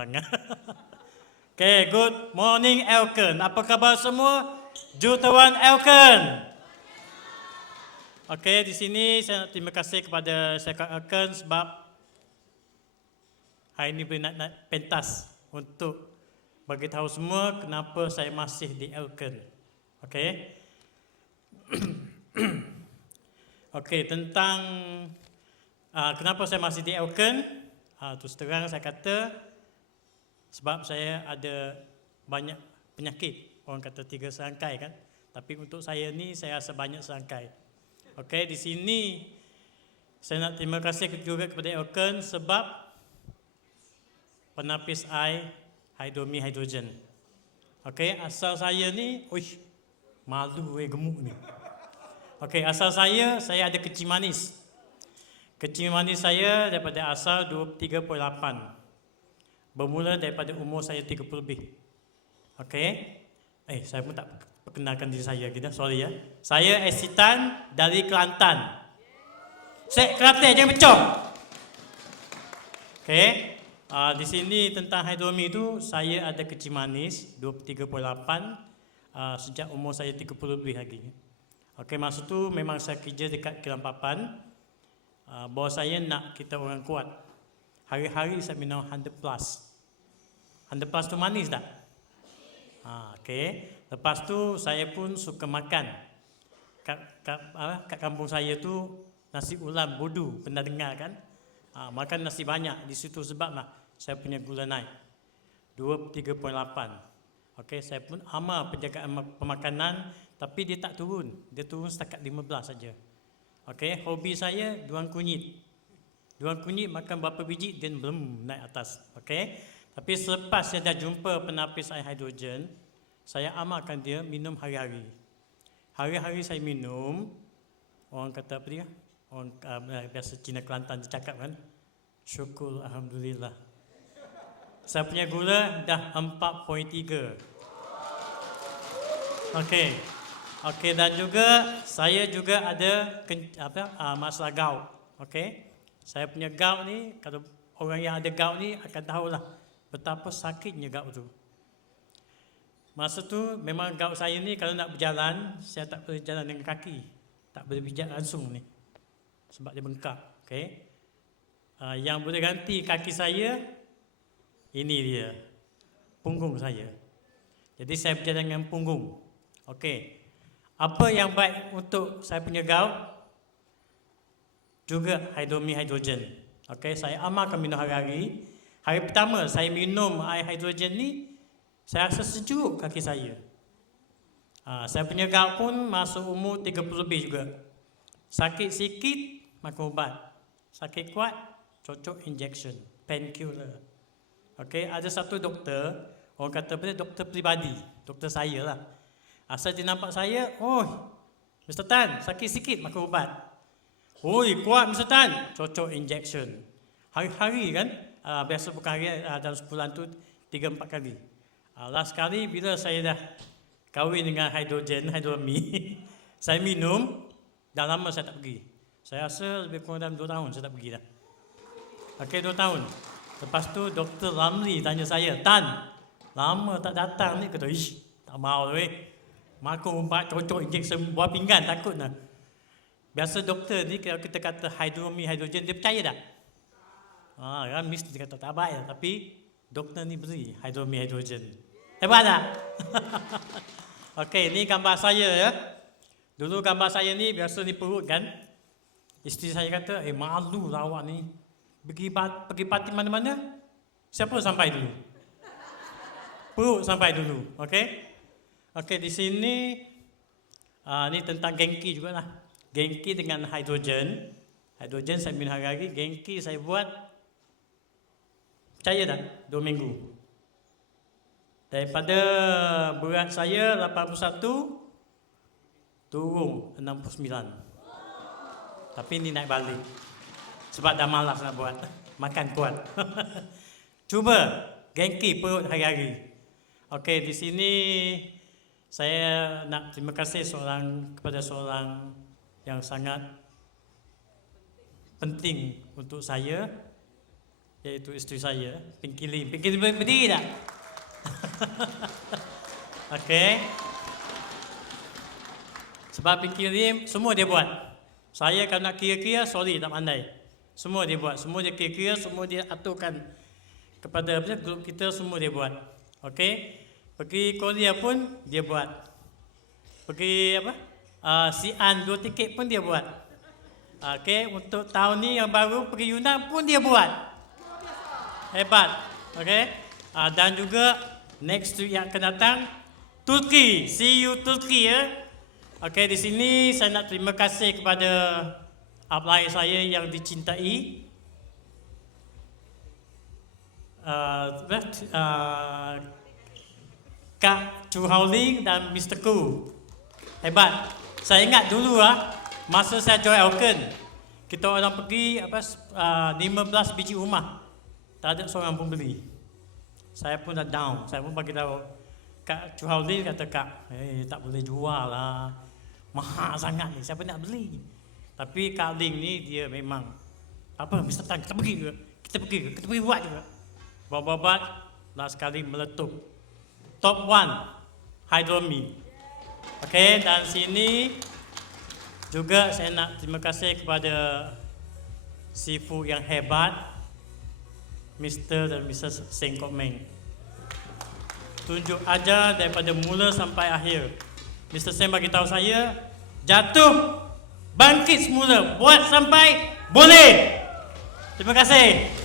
Okay, good morning Elken. Apa khabar semua? Jutawan Elken. Okay, di sini saya nak terima kasih kepada Syekh Elken sebab hari ini boleh nak pentas untuk bagi tahu semua kenapa saya masih di Elken. Okay. Okay, tentang kenapa saya masih di Elken, terus terang saya kata sebab saya ada banyak penyakit. Orang kata 3 serangkai kan. Tapi untuk saya ni saya rasa banyak serangkai. Okey, di sini saya nak terima kasih juga kepada Elken sebab penapis air hidromi hidrogen. Okey, asal saya ni, malu gemuk ni. Okey, asal saya ada kecil manis. Kecil manis saya daripada asal 23.8. Bermula daripada umur saya 30 lebih. Okey. Saya pun tak perkenalkan diri saya kita. Sorry ya. Saya Esitan dari Kelantan. Saya Kelantan jangan pecah. Okey. Di sini tentang hidromi itu saya ada kecil manis 23.8 sejak umur saya 30 lebih lagi. Okey, masa tu memang saya kerja dekat Kilang Papan. Bos saya nak kita orang kuat. Hari-hari saya minum 100 plus. 100 plus tu manis tak? Okey. Lepas tu saya pun suka makan. Kat kampung saya tu nasi ulam bodu, pernah dengar kan? Makan nasi banyak di situ sebab saya punya gula naik. 23.8. Okey, saya pun amal penjagaan pemakanan tapi dia tak turun. Dia turun setakat 15 saja. Okey, hobi saya duang kunyit. Duang kunyit makan berapa biji dan belum naik atas. Okey. Tapi selepas saya dah jumpa penapis air hidrogen, saya amalkan dia minum hari-hari. Hari-hari saya minum, orang kata apa dia? Orang biasa Cina Kelantan dia cakap kan, syukur alhamdulillah. Saya punya gula dah 4.3. Okey. Okey, dan juga saya juga ada masalah gout. Okey. Saya punya gout ni, kalau orang yang ada gout ni akan tahulah betapa sakitnya gout tu. Masa tu memang gout saya ni kalau nak berjalan, saya tak boleh jalan dengan kaki. Tak boleh pijak langsung ni. Sebab dia bengkak. Okay. Yang boleh ganti kaki saya, ini dia. Punggung saya. Jadi saya berjalan dengan punggung. Okay. Apa yang baik untuk saya punya gout? Juga hidromi hidrogen. Okey, saya amalkan minum hari-hari. Hari pertama saya minum air hidrogen ni, saya rasa sejuk kaki saya. Saya punya gout pun masuk umur 30 lebih juga. Sakit sikit, makan ubat. Sakit kuat, cocok injection, painkiller. Okey, ada satu doktor, orang kata doktor peribadi, doktor saya lah. Asal dia nampak saya, Mr. Tan, sakit sikit, makan ubat. Kuat Mr. Tan, cocok injection. Hari-hari kan, biasa bukan hari, dalam sebulan tu 3-4 kali. Last kali bila saya dah kahwin dengan hidromi, saya minum, dah lama saya tak pergi. Saya rasa lebih kurang dalam 2 tahun saya tak pergi dah. Okey, 2 tahun. Lepas tu Dr. Ramli tanya saya, Tan, lama tak datang ni, kata, tak mahu makan ubat, cocok injection, buah pinggan, takut lah. Biasa doktor ni kalau kita kata hidromi hidrogen, dia percaya tak? Kan mesti dia kata tak baik lah. Tapi doktor ni beri hidromi hidrogen. Hebat tak? Okey, ni gambar saya ya. Dulu gambar saya ni biasa ni perut kan. Isteri saya kata, malu lah awak ni. Pergi parti mana-mana, siapa sampai dulu? Perut sampai dulu. Okey. Okey, di sini ni tentang Genki jugalah. Genki dengan hidrogen. Hidrogen saya minum hari-hari. Genki saya buat, percaya tak? 2 minggu. Daripada berat saya 81, turun 69. Tapi ni naik balik. Sebab dah malas nak buat. Makan kuat. Cuba Genki perut hari-hari. Okey, di sini saya nak terima kasih kepada seorang yang sangat penting untuk saya, iaitu isteri saya, Pinky Lim. Pinky Lim berdiri tak? Okey. Sebab Pinky Lim, semua dia buat. Saya kalau nak kira-kira, sorry tak pandai. Semua dia buat, semua dia kira-kira, semua dia aturkan kepada grup kita, semua dia buat. Okey. Pergi Korea pun dia buat. Pergi Xi'an 2 tiket pun dia buat. Okey, untuk tahun ni yang baru pergi Yunan pun dia buat. Hebat. Okey. Dan juga next week yang akan datang Turki. See you Turki ya. Okey, di sini saya nak terima kasih kepada upline saya yang dicintai. Kak Chu Hao-ling dan Mr. Ku. Hebat. Saya ingat dulu masa saya join Alken, kita orang pergi 15 biji rumah. Tak ada seorang pun beli. Saya pun dah down. Saya pun bagi tahu Kak Chu Hao-ling kata, Kak, tak boleh jual lah. Mahal sangat ni, siapa nak beli? Tapi Kak Ling ni dia memang Mr. Tan, kita pergi buat juga. Buat, last kali meletup. Top 1 Hydromi. Okey, dan sini juga saya nak terima kasih kepada Sifu yang hebat, Mr. dan Mrs. Seng Kok Meng. Tunjuk ajar daripada mula sampai akhir. Mr. Seng bagi tahu saya, jatuh, bangkit semula, buat sampai boleh. Terima kasih.